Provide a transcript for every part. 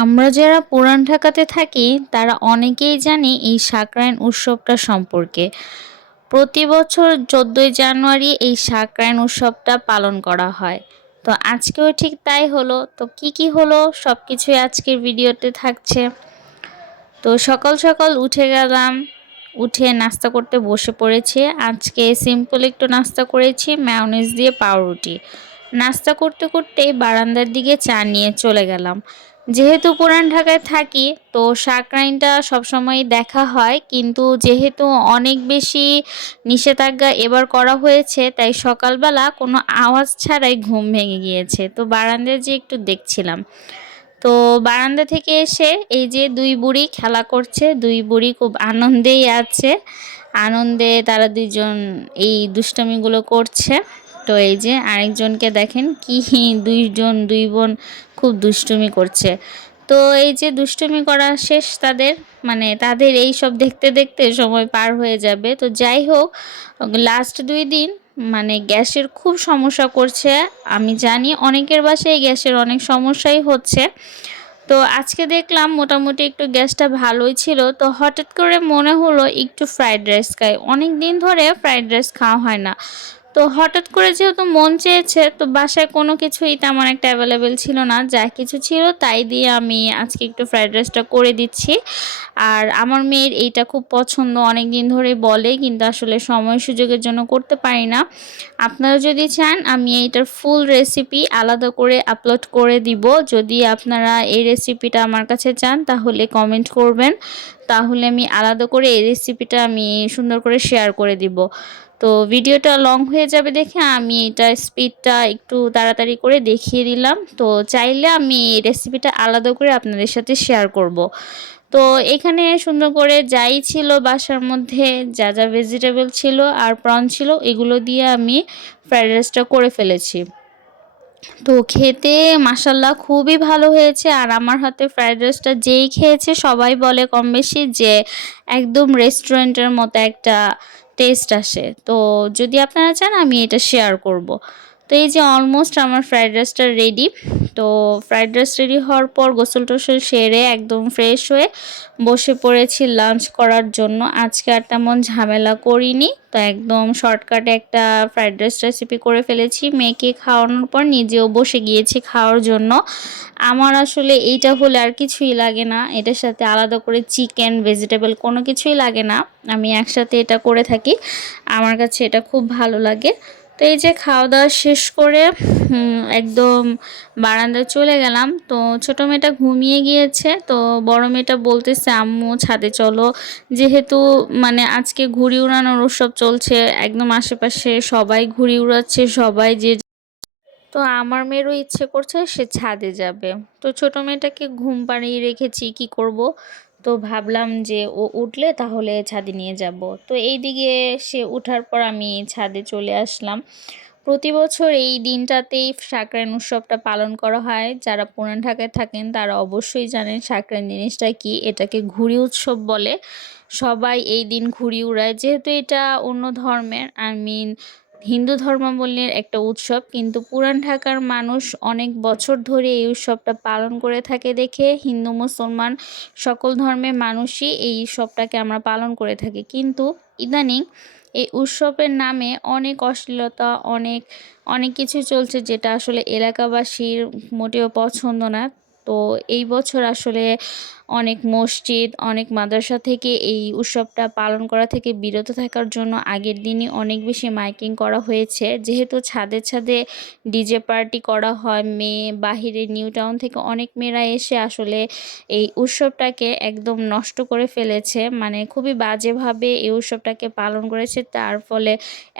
আমরা যারা পুরান ঢাকাতে থাকি তারা অনেকেই জানি এই শাকরায়ন উৎসবটা সম্পর্কে। প্রতি বছর 14ই জানুয়ারি এই শাকরায়ন উৎসবটা পালন করা হয়। তো আজকেও ঠিক তাই হলো। তো কি হলো সবকিছুই আজকের ভিডিওতে থাকছে। তো সকাল সকাল উঠে গেলাম, উঠে নাস্তা করতে বসে পড়েছি। আজকে সিম্পল একটু নাস্তা করেছি, মায়োনিজ দিয়ে পাউরুটি। নাস্তা করতে করতেই বারান্দার দিকে চা নিয়ে চলে গেলাম। যেহেতু পুরান ঢাকায় থাকি তো শাকরাইনটা সবসময় দেখা হয়, কিন্তু যেহেতু অনেক বেশি নিষেধাজ্ঞা এবার করা হয়েছে তাই সকালবেলা কোনো আওয়াজ ছাড়াই ঘুম ভেঙে গিয়েছে। তো বারান্দায় যে একটু দেখছিলাম, তো বারান্দা থেকে এসে এই যে দুই বুড়ি খেলা করছে, দুই বুড়ি খুব আনন্দেই আছে। আনন্দে তারা দুইজন এই দুষ্টামিগুলো করছে। তো এই যে আরেকজনকে দেখেন কি, দুই বোন খুব দুষ্টুমি করছে। তো এই যে দুষ্টুমি করা শেষ তাদের, মানে তাদের এই সব দেখতে দেখতে সময় পার হয়ে যাবে। তো যাই হোক, লাস্ট 2 দিন মানে গ্যাসের খুব সমস্যা করছে। আমি জানি অনেকের বাসায় গ্যাসের অনেক সমস্যাই হচ্ছে। তো আজকে দেখলাম মোটামুটি একটু গ্যাসটা ভালোই ছিল। তো হঠাৎ করে মনে হলো একটু ফ্রাইড রাইস খাই, অনেক দিন ধরে ফ্রাইড রাইস খাওয়া হয় না। তো হঠাৎ করে যেহেতু মন চেয়েছে, তো বাসায় কোনো কিছুই তেমন একটা অ্যাভেলেবেল ছিল না, যা কিছু ছিল তাই দিয়ে আমি আজকে একটু ফ্রাইড রাইসটা করে দিচ্ছি। আর আমার মেয়ের এইটা খুব পছন্দ, অনেক দিন ধরেই বলে, কিন্তু আসলে সময় সুযোগের জন্য করতে পারি না। আপনারা যদি চান আমি এইটার ফুল রেসিপি আলাদা করে আপলোড করে দিব। যদি আপনারা এই রেসিপিটা আমার কাছে চান তাহলে কমেন্ট করবেন, তাহলে আমি আলাদা করে এই রেসিপিটা আমি সুন্দর করে শেয়ার করে দিব। তো ভিডিওটা লং হয়ে যাবে দেখে আমি এটা স্পিডটা একটু তাড়াতাড়ি করে দেখিয়ে দিলাম। তো চাইলে আমি এই রেসিপিটা আলাদা করে আপনাদের সাথে শেয়ার করব। তো এখানে সুন্দর করে যাই ছিল বাসার মধ্যে, যা যা ভেজিটেবল ছিল আর প্রন ছিল, এগুলো দিয়ে আমি ফ্রাইড রাইসটা করে ফেলেছি। তো খেতে মাশাল্লাহ খুবই ভালো হয়েছে। আর আমার হাতে ফ্রাইড রাইসটা যেই খেয়েছে সবাই বলে কম বেশি যে একদম রেস্টুরেন্টের মতো একটা টেস্ট আসে। তো যদি আপনারা চান আমি এটা শেয়ার করব। তো এই যে অলমোস্ট আমার ফ্রাইড রাইসটা রেডি। তো ফ্রাইড রাইস রেডি হওয়ার পর গোসল টোসল সেরে একদম ফ্রেশ হয়ে বসে পড়েছি লাঞ্চ করার জন্য। আজকে আর তেমন ঝামেলা করিনি, তো একদম শর্টকাটে একটা ফ্রাইড রাইস রেসিপি করে ফেলেছি। মেয়েকে খাওয়ানোর পর নিজেও বসে গিয়েছি খাওয়ার জন্য। আমার আসলে এইটা হলে আর কিছুই লাগে না, এটার সাথে আলাদা করে চিকেন ভেজিটেবল কোনো কিছুই লাগে না, আমি একসাথে এটা করে থাকি। আমার কাছে এটা খুব ভালো লাগে। তো এই যে খাওয়া দাওয়া শেষ করে একদম বারান্দায় চলে গেলাম। তো ছোটো মেয়েটা ঘুমিয়ে গিয়েছে, তো বড় মেয়েটা বলতেছে আম্মু ছাদে চলো। যেহেতু মানে আজকে ঘুড়ি উড়ানোর উৎসব চলছে, একদম আশেপাশে সবাই ঘুড়ি উড়াচ্ছে, সবাই যে, তো আমার মেয়েরও ইচ্ছে করছে সে ছাদে যাবে। তো ছোট মেয়েটাকে ঘুম পাড়িয়ে রেখেছি, কি করব। তো ভাবলাম যে ও উঠলে তাহলে ছাদে নিয়ে যাব। তো এইদিকে সে উঠার পর আমি ছাদে চলে আসলাম। প্রতি বছর এই দিনটাতেই শাকরায়ন উৎসবটা পালন করা হয়। যারা পুরান ঢাকায় থাকেন তারা অবশ্যই জানেন শাকরায়ন জিনিসটা কি। এটাকে ঘুড়ি উৎসব বলে। সবাই এই দিন ঘুড়ি উড়ায়। যেহেতু এটা অন্য ধর্মের, আই মিন হিন্দু ধর্মাবলম্বীর একটা উৎসব, কিন্তু পুরান ঢাকার মানুষ অনেক বছর ধরে এই উৎসবটা পালন করে থাকে দেখে হিন্দু মুসলমান সকল ধর্মের মানুষই এই উৎসবটাকে আমরা পালন করে থাকি। কিন্তু ইদানিং এই উৎসবের নামে অনেক অশ্লীলতা, অনেক অনেক কিছু চলছে যেটা আসলে এলাকাবাসীর মোটেও পছন্দ না। তো এই বছর আসলে অনেক মসজিদ, অনেক মাদ্রাসা থেকে এই উৎসবটা পালন করা থেকে বিরত থাকার জন্য আগের দিনই অনেক বেশি মাইকিং করা হয়েছে। যেহেতু ছাদে ছাদে ডিজে পার্টি করা হয়, মেয়ে বাহিরে নিউ টাউন থেকে অনেক মেয়েরা এসে আসলে এই উৎসবটাকে একদম নষ্ট করে ফেলেছে, মানে খুবই বাজেভাবে এই উৎসবটাকে পালন করেছে। তার ফলে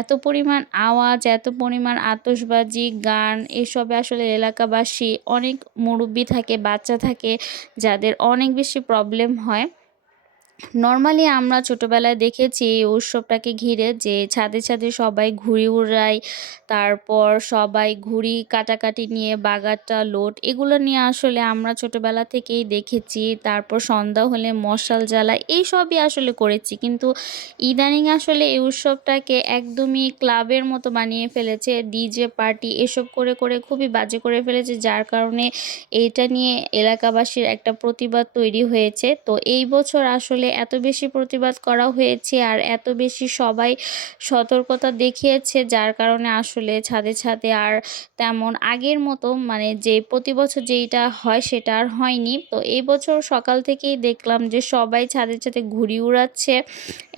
এত পরিমাণ আওয়াজ, এত পরিমাণ আতশবাজি, গান, এসবে আসলে এলাকাবাসী, অনেক মুরব্বি থাকে, বাচ্চা থাকে, যাদের অনেক বেশি প্রবলেম হয়। নরমালি আমরা ছোটবেলায় দেখেছি এই উৎসবটাকে ঘিরে যে ছাদে ছাদে সবাই ঘুড়ি উড়ায়, তারপর সবাই ঘুড়ি কাটাকাটি নিয়ে বাগাটা লোট এগুলো নিয়ে আসলে আমরা ছোটবেলা থেকেই দেখেছি। তারপর সন্ধ্যা হলে মশাল জ্বালায়, এই সবই আসলে করেছি। কিন্তু ইদানিং আসলে এই উৎসবটাকে একদমই ক্লাবের মতো বানিয়ে ফেলেছে, ডিজে পার্টি এসব করে করে খুবই বাজে করে ফেলেছে, যার কারণে এইটা নিয়ে এলাকাবাসীর একটা প্রতিবাদ তৈরি হয়েছে। তো এই বছর আসলে এত বেশি প্রতিবাদ করা হয়েছে আর এত বেশি সবাই সতর্কতা দেখিয়েছে, যার কারণে আসলে ছাদে ছাদে আর তেমন আগের মতো মানে যে প্রতি বছর যেইটা হয় সেটা আর হয়নি। তো এই বছর সকাল থেকেই দেখলাম যে সবাই ছাদে ছাদে ঘুড়ি উড়াচ্ছে।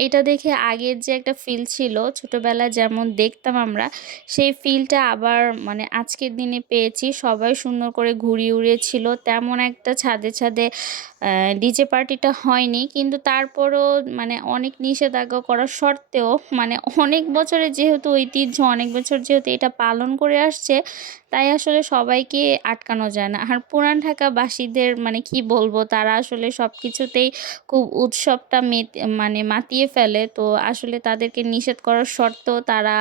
এটা দেখে আগের যে একটা ফিল ছিল ছোটবেলায় যেমন দেখতাম আমরা, সেই ফিলটা আবার মানে আজকের দিনে পেয়েছি। সবাই সুন্দর করে ঘুড়ি উড়িয়েছিল, তেমন একটা ছাদে ছাদে ডিজে পার্টিটা হয়নি। কিন্তু তারপরও মানে অনেক নিষেধাজ্ঞা করা সত্ত্বেও মানে অনেক বছরের যেহেতু ঐতিহ্য, অনেক বছর যেহেতু এটা পালন করে আসছে, তাই আসলে সবাইকে আটকানো যায় না। আর পুরান ঢাকাবাসীদের মানে কি বলবো, তারা আসলে সব কিছুতেই খুব উৎসবটা মানে মাতিয়ে ফেলে। তো আসলে তাদেরকে নিষেধ করার সত্ত্বেও তারা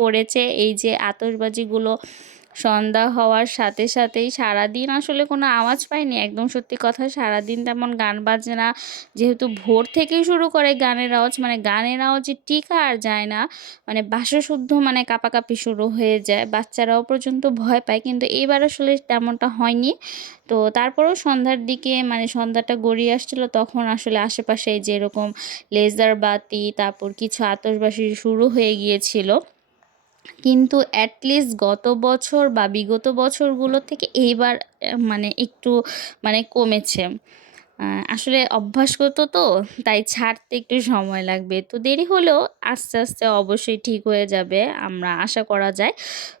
করেছে এই যে আতশবাজিগুলো। সন্ধ্যা হওয়ার সাথে সাথেই সারাদিন আসলে কোনো আওয়াজ পাইনি, একদম সত্যি কথা। সারাদিন তেমন গান বাজনা, যেহেতু ভোর থেকেই শুরু করে গানের আওয়াজ, মানে গানের আওয়াজে টিকা আর যায় না, মানে বাসশুদ্ধ মানে কাঁপাকাঁপি শুরু হয়ে যায়, বাচ্চারাও পর্যন্ত ভয় পায়। কিন্তু এইবার আসলে তেমনটা হয়নি। তো তারপরেও সন্ধ্যার দিকে মানে সন্ধ্যাটা গড়িয়ে আসছিল, তখন আসলে আশেপাশে যেরকম লেজার বাতি, তারপর কিছু আতশবাজি শুরু হয়ে গিয়েছিল। কিন্তু অ্যাটলিস্ট গত বছর বা বিগত বছরগুলোর থেকে এইবার মানে একটু মানে কমেছে। আসলে অভ্যাসগত তো, তাই ছাড়তে একটু সময় লাগবে। তো দেরি হলেও আস্তে আস্তে অবশ্যই ঠিক হয়ে যাবে, আমরা আশা করা যায়।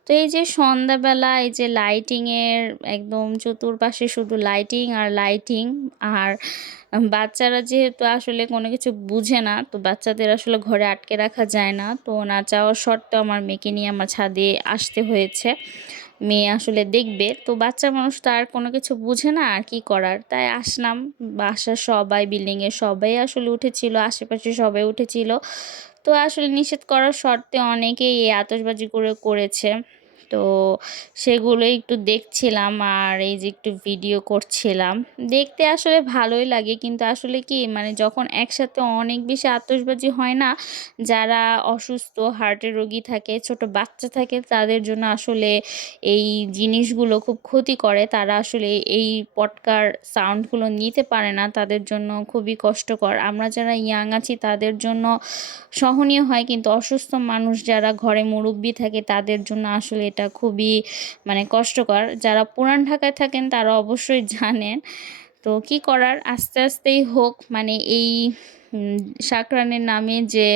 তো এই যে সন্ধ্যাবেলা এই যে লাইটিংয়ের একদম চতুর্পাশে শুধু লাইটিং আর লাইটিং। আর বাচ্চারা যেহেতু আসলে কোনো কিছু বুঝে না, তো বাচ্চাদের আসলে ঘরে আটকে রাখা যায় না। তো না চাওয়া সত্ত্বেও আমার মেয়েকে নিয়ে আমার ছাদে আসতে হয়েছে। মেয়ে আসলে দেখবে, তো বাচ্চা মানুষ তো আর কোনো কিছু বুঝে না, আর কি করার, তাই আসলাম। বাসার সবাই বিল্ডিংয়ের সবাই আসলে উঠেছিল, আশেপাশে সবাই উঠেছিল। তো আসলে নিষেধ করার শর্তে অনেকেই এই আতশবাজি করেছে। তো সেগুলোই একটু দেখছিলাম আর এই যে একটু ভিডিও করছিলাম। দেখতে আসলে ভালোই লাগে, কিন্তু আসলে কি মানে যখন একসাথে অনেক বেশি আতশবাজি হয় না, যারা অসুস্থ হার্টের রোগী থাকে, ছোট বাচ্চা থাকে, তাদের জন্য আসলে এই জিনিসগুলো খুব ক্ষতি করে। তারা আসলে এই পটকার সাউন্ডগুলো নিতে পারে না, তাদের জন্য খুবই কষ্টকর। আমরা যারা ইয়াং আছি তাদের জন্য সহনীয় হয়, কিন্তু অসুস্থ মানুষ যারা ঘরে মুরব্বি থাকে তাদের জন্য আসলে এটা খুবই মানে কষ্টকর। যারা পুরান ঢাকায় থাকেন তারা অবশ্যই জানেন। তো কি করার, আস্তে আস্তেই হোক, মানে এই শাকরানের নামে যে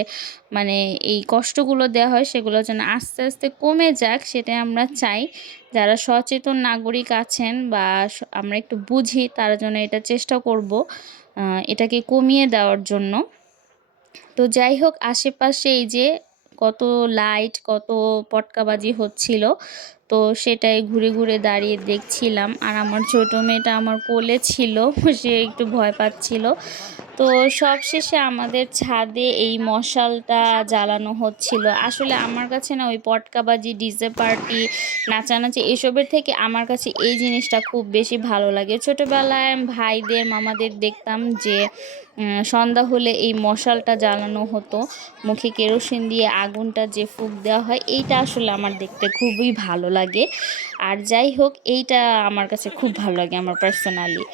মানে এই কষ্টগুলো দেওয়া হয় সেগুলো যেন আস্তে আস্তে কমে যাক, সেটাই আমরা চাই। যারা সচেতন নাগরিক আছেন বা আমরা একটু বুঝি, তারা যেন এটা চেষ্টা করব এটাকে কমিয়ে দেওয়ার জন্য। তো যাই হোক, আশেপাশে এই যে কত লাইট, কত পটকাবাজি হচ্ছিল, তো সেটাই ঘুরে ঘুরে দাঁড়িয়ে দেখছিলাম। আর আমার ছোট মেয়েটা আমার কোলে ছিল, সে একটু ভয় পাচ্ছিল। তো সবশেষে আমাদের ছাদে এই মশালটা জ্বালানো হচ্ছিল। আসলে আমার কাছে না ওই পটকাবাজি, ডিজে পার্টি, নাচানাচি এসবের থেকে আমার কাছে এই জিনিসটা খুব বেশি ভালো লাগে। ছোটোবেলায় ভাইদের, মামাদের দেখতাম যে সন্ধ্যা হলে এই মশালটা জ্বালানো হতো, মুখে কেরোসিন দিয়ে আগুনটা যে ফুঁক দেওয়া হয়, এইটা আসলে আমার দেখতে খুবই ভালো লাগে। আর যাই হোক, এইটা আমার কাছে খুব ভালো লাগে আমার পার্সোনালি।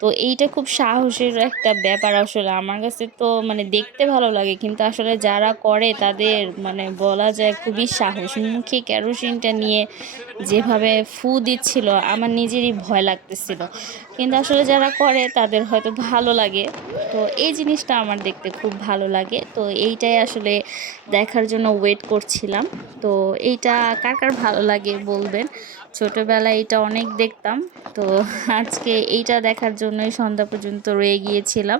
তো এইটা খুব সাহসের একটা ব্যাপার আসলে আমার কাছে। তো মানে দেখতে ভালো লাগে, কিন্তু আসলে যারা করে তাদের মানে বলা যায় খুবই সাহস। মুখে কেরোসিনটা নিয়ে যেভাবে ফু দিচ্ছিল, আমার নিজেরই ভয় লাগতেছিল। কিন্তু আসলে যারা করে তাদের হয়তো ভালো লাগে। তো এই জিনিসটা আমার দেখতে খুব ভালো লাগে। তো এইটাই আসলে দেখার জন্য ওয়েট করছিলাম। তো এইটা কার কার ভালো লাগে বলবেন। ছোটোবেলায় এটা অনেক দেখতাম। তো আজকে এইটা দেখার জন্যই সন্ধ্যা পর্যন্ত রয়ে গিয়েছিলাম।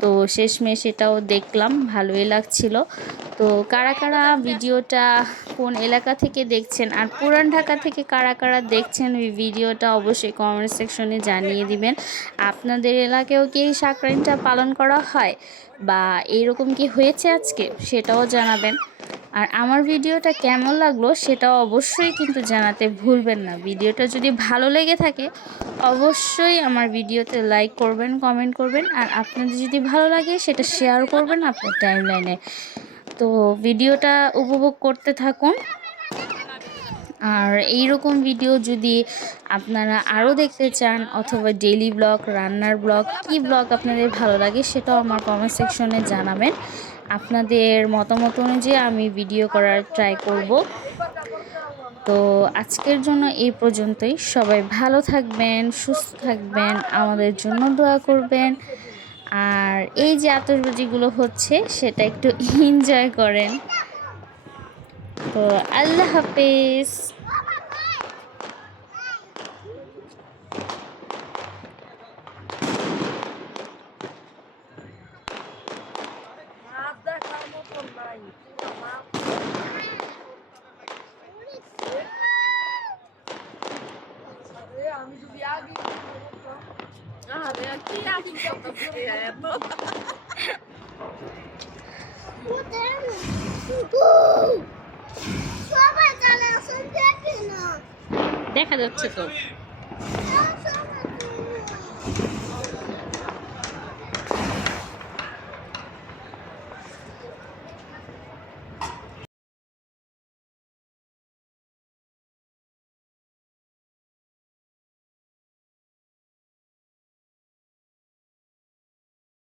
তো শেষমেশ এটাও দেখলাম, ভালোই লাগছিল। তো কারা কারা ভিডিওটা কোন এলাকা থেকে দেখছেন আর পুরান ঢাকা থেকে কারা কারা দেখছেন এই ভিডিওটা অবশ্যই কমেন্ট সেকশনে জানিয়ে দিবেন। আপনাদের এলাকায়ও কি এই সংক্রান্তিটা পালন করা হয় বা এরকম কি হয়েছে আজকে, সেটাও জানাবেন। আর আমার ভিডিওটা কেমন লাগলো সেটাও অবশ্যই কিন্তু জানাতে ভুলবেন না। ভিডিওটা যদি ভালো লেগে থাকে অবশ্যই আমার ভিডিওতে লাইক করবেন, কমেন্ট করবেন, আর আপনাদের যদি ভালো লাগে সেটা শেয়ার করবেন আপনার টাইমলাইনে। তো ভিডিওটা উপভোগ করতে থাকুন। আর এইরকম ভিডিও যদি আপনারা আরও দেখতে চান অথবা ডেইলি ব্লগ, রান্নার ব্লগ, কি ব্লগ আপনাদের ভালো লাগে সেটাও আমার কমেন্ট সেকশনে জানাবেন। আপনাদের মতামত অনুযায়ী আমি ভিডিও করার ট্রাই করব। তো আজকের জন্য এই পর্যন্তই। সবাই ভালো থাকবেন, সুস্থ থাকবেন, আমাদের জন্য দোয়া করবেন। আর এই যে আতশবাজিগুলো হচ্ছে সেটা একটু এনজয় করেন। তো আল্লাহ হাফেজ। আমি যদি আগে আরে কি আগে দেখা যাচ্ছে তো।